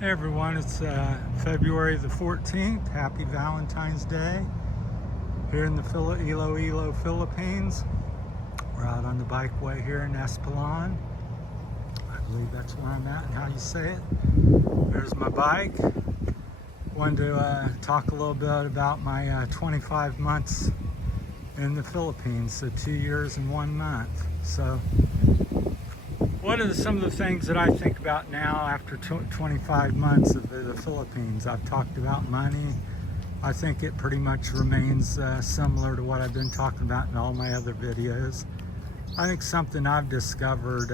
Hey everyone, it's February the 14th. Happy Valentine's Day here in the Iloilo, Philippines. We're out on the bikeway here in Espelon. I believe that's where I'm at and how you say it. There's my bike. Wanted to talk a little bit about my 25 months in the Philippines, so 2 years and 1 month. So what are some of the things that I think about now after 25 months of the Philippines? I've talked about money. I think it pretty much remains similar to what I've been talking about in all my other videos. I think something I've discovered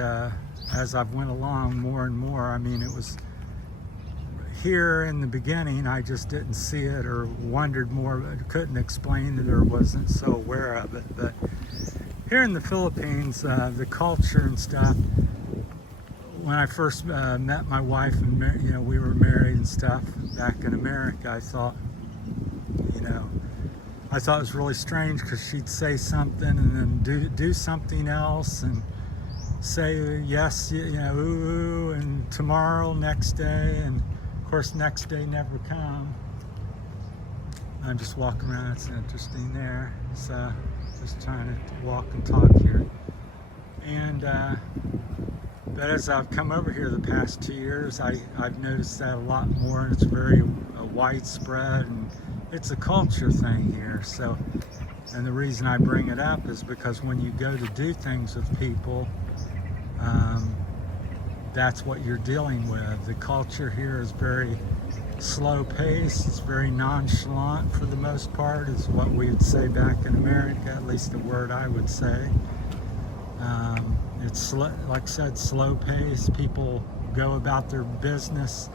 as I've went along more and more, I mean, it was here in the beginning, I just didn't see it or wondered more, couldn't explain it or wasn't so aware of it. But here in the Philippines, the culture and stuff, when I first met my wife and we were married and stuff back in America, I thought it was really strange because she'd say something and then do something else and say yes, ooh, and tomorrow, next day, and of course next day never come. I'm just walking around, it's interesting there. So just trying to walk and talk here. And but as I've come over here the past 2 years, I've noticed that a lot more, and it's very widespread, and it's a culture thing here. So, and the reason I bring it up is because when you go to do things with people, that's what you're dealing with. The culture here is very slow paced, it's very nonchalant for the most part, is what we would say back in America, at least the word I would say. It's like I said, slow paced. People go about their business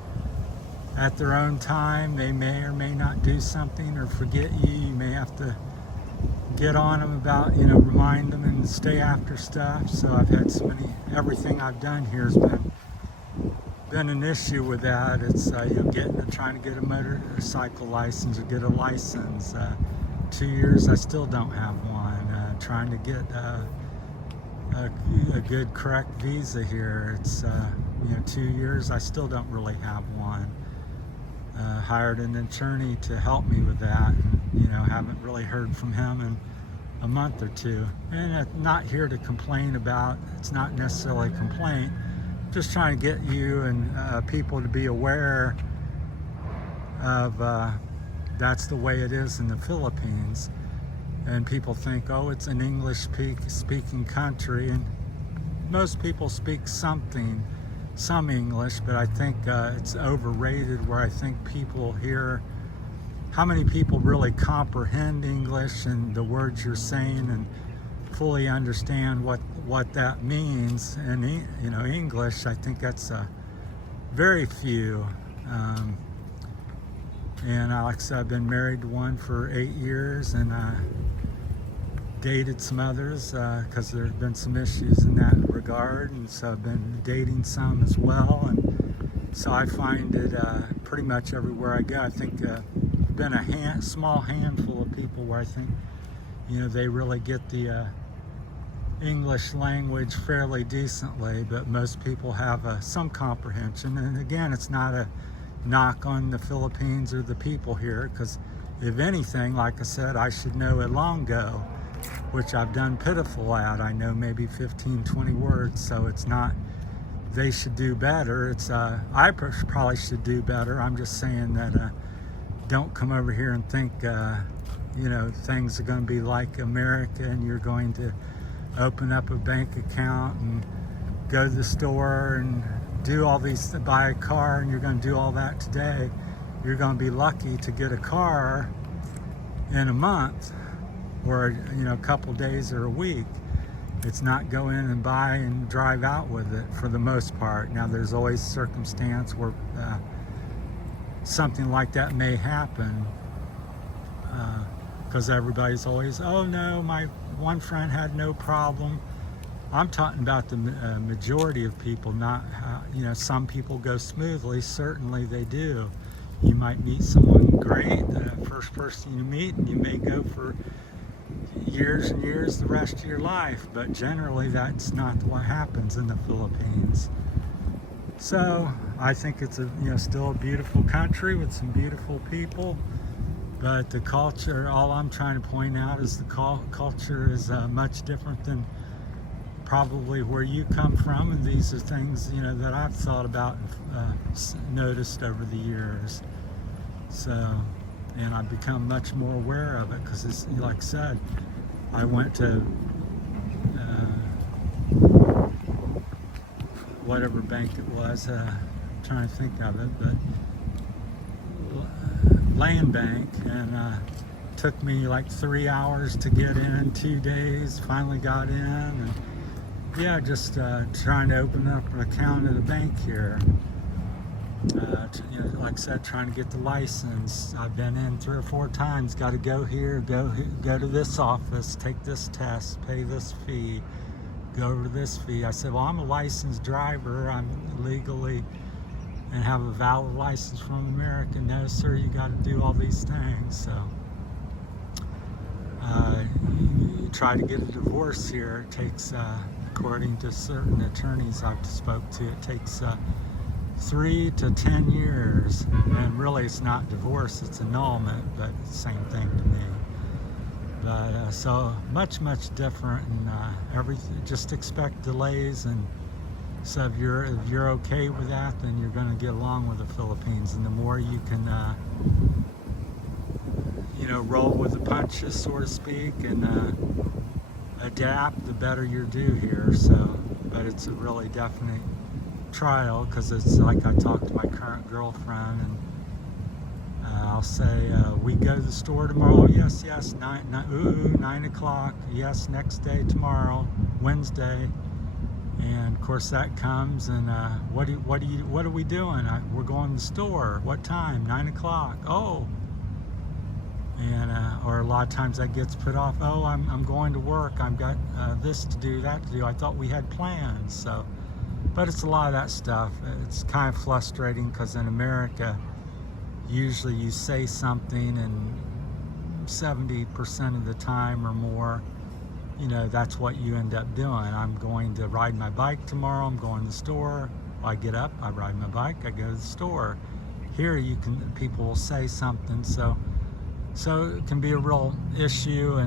at their own time. They may or may not do something or forget you. You may have to get on them about, remind them and stay after stuff. So I've had everything I've done here has been an issue with that. It's trying to get a motorcycle license or get a license. 2 years, I still don't have one. Trying to get a good correct visa here. It's 2 years, I still don't really have one. Hired an attorney to help me with that, and haven't really heard from him in a month or two. And I'm not here to complain about, it's not necessarily a complaint, just trying to get you and people to be aware of that's the way it is in the Philippines. And people think, oh, it's an English speaking country, and most people speak some English, but I think it's overrated, where I think people here, how many people really comprehend English and the words you're saying and fully understand what that means in English. I think that's very few. And like I said, I've been married to one for 8 years, and dated some others because there have been some issues in that regard, and so I've been dating some as well. And so I find it pretty much everywhere I go. I think been a small handful of people where I think they really get the English language fairly decently, but most people have some comprehension. And again, it's not a knock on the Philippines or the people here, because if anything, like I said, I should know it long ago, which I've done pitiful at. I know maybe 15, 20 words, so it's not they should do better. It's I probably should do better. I'm just saying that don't come over here and think things are going to be like America, and you're going to open up a bank account and go to the store and do all these, buy a car, and you're going to do all that today. You're going to be lucky to get a car in a month, or a couple days or a week. It's not go in and buy and drive out with it for the most part. Now there's always circumstance where something like that may happen, because everybody's always, oh no, my one friend had no problem. I'm talking about the majority of people, not some people go smoothly. Certainly they do. You might meet someone great, the first person you meet, and you may go for years and years the rest of your life, but generally that's not what happens in the Philippines. So I think it's a still a beautiful country with some beautiful people, but the culture. All I'm trying to point out is the culture is much different than probably where you come from, and these are things that I've thought about, noticed over the years. So, and I've become much more aware of it because, it's like I said, I went to whatever bank it was. Trying to think of it, but land bank, and took me like 3 hours to get in, 2 days. Finally got in, and yeah, just trying to open up an account at a bank here. Like I said, trying to get the license. I've been in 3 or 4 times. Got to go here, go to this office, take this test, pay this fee, go over this fee. I said, well, I'm a licensed driver. I'm legally and have a valid license from America. No, sir, you got to do all these things. So you try to get a divorce here. It takes, according to certain attorneys I've spoke to, it takes 3 to 10 years. And really, it's not divorce; it's annulment, but it's the same thing to me. But so much different, and everything. Just expect delays, and so if you're okay with that, then you're going to get along with the Philippines. And the more you can, roll with the punches, so to speak, and adapt, the better you do here. So, but it's a really definite trial, because it's like I talked to my current girlfriend, and I'll say, we go to the store tomorrow. Oh, yes, 9 o'clock. Yes, next day, tomorrow, Wednesday. And of course that comes, and what are we doing? We're going to the store. What time? 9 o'clock. Oh. And or a lot of times that gets put off. Oh, I'm going to work. I've got this to do, that to do. I thought we had plans. So, but it's a lot of that stuff. It's kind of frustrating, because in America, usually you say something, and 70% of the time or more, that's what you end up doing. I'm going to ride my bike tomorrow. I'm going to the store. I get up, I ride my bike, I go to the store. Here, people will say something, so it can be a real issue,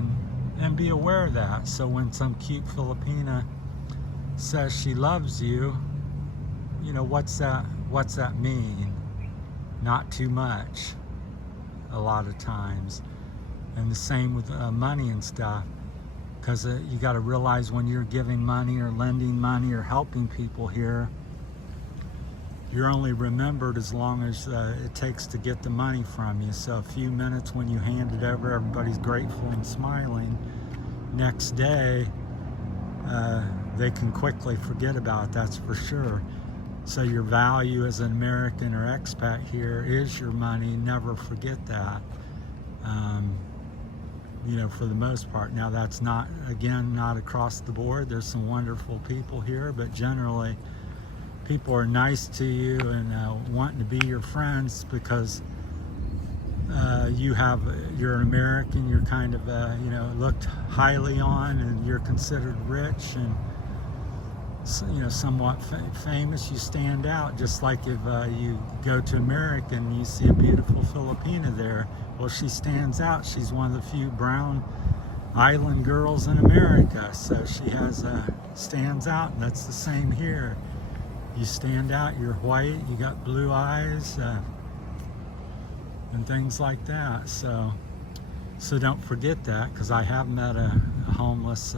and be aware of that. So when some cute Filipina says she loves you, what's that mean? Not too much, a lot of times. And the same with money and stuff, because you got to realize, when you're giving money or lending money or helping people here, you're only remembered as long as it takes to get the money from you. So a few minutes when you hand it over, everybody's grateful and smiling. Next day, they can quickly forget about it, that's for sure. So your value as an American or expat here is your money. Never forget that. For the most part. Now, that's not across the board. There's some wonderful people here, but generally people are nice to you and wanting to be your friends, because you're an American. You're kind of looked highly on, and you're considered rich and somewhat famous. You stand out, just like if you go to America and you see a beautiful Filipina there. Well, she stands out. She's one of the few brown island girls in America, so she stands out, and that's the same here. You stand out, you're white, you got blue eyes, and things like that. So don't forget that, because I have met a homeless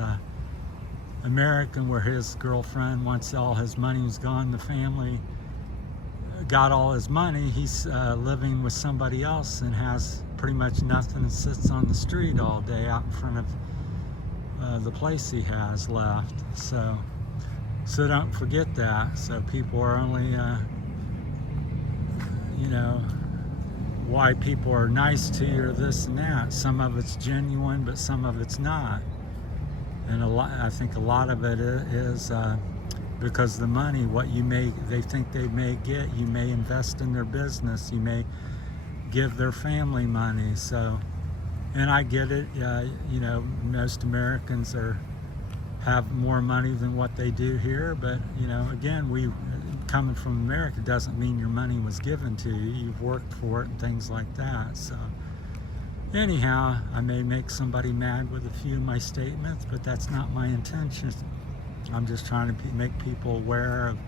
American where his girlfriend, once all his money was gone, the family got all his money. He's living with somebody else and has pretty much nothing, and sits on the street all day out in front of the place he has left. So don't forget that. So people are only, why people are nice to you or this and that. Some of it's genuine, but some of it's not. And I think a lot of it is because the money, they think they may get, you may invest in their business, you may give their family money. So, and I get it. Most Americans have more money than what they do here, but again, coming from America doesn't mean your money was given to you. You've worked for it and things like that. So anyhow, I may make somebody mad with a few of my statements, but that's not my intention. I'm just trying to make people aware of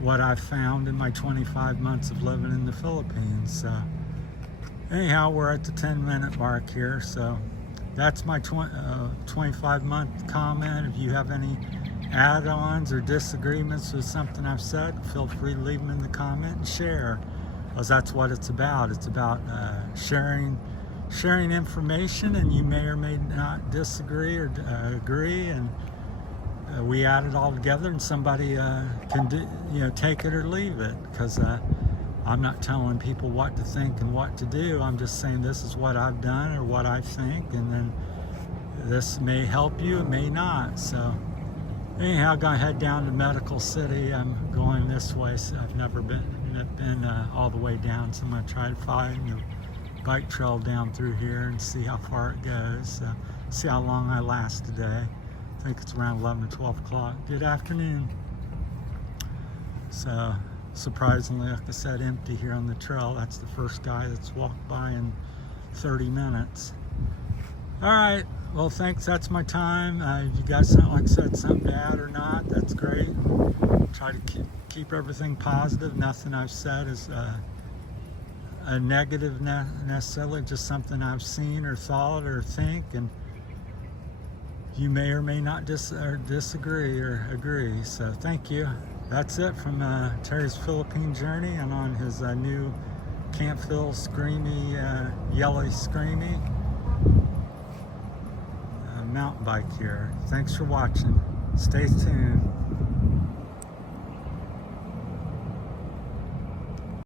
what I've found in my 25 months of living in the Philippines. So anyhow, we're at the 10-minute mark here. So that's my 25-month comment. If you have any add-ons or disagreements with something I've said, feel free to leave them in the comment and share, because that's what it's about. It's about sharing information, and you may or may not disagree or agree, and we add it all together, and somebody can do, take it or leave it, because I'm not telling people what to think and what to do. I'm just saying this is what I've done or what I think, and then this may help you, it may not. So anyhow, I'm gonna head down to Medical City. I'm going this way, so I've never been all the way down, so I'm gonna try to find the bike trail down through here and see how far it goes. See how long I last today. I think it's around 11 or 12 o'clock. Good afternoon. So surprisingly, like I said, empty here on the trail. That's the first guy that's walked by in 30 minutes. All right, well, thanks. That's my time. If you guys sound like said something bad or not, that's great. Try to keep everything positive. Nothing I've said is a negative necessarily, just something I've seen or thought or think, and you may or may not disagree or agree. So thank you. That's it from Terry's Philippine journey, and on his new Campville Screamy, Yellow Screamy mountain bike here. Thanks for watching. Stay tuned.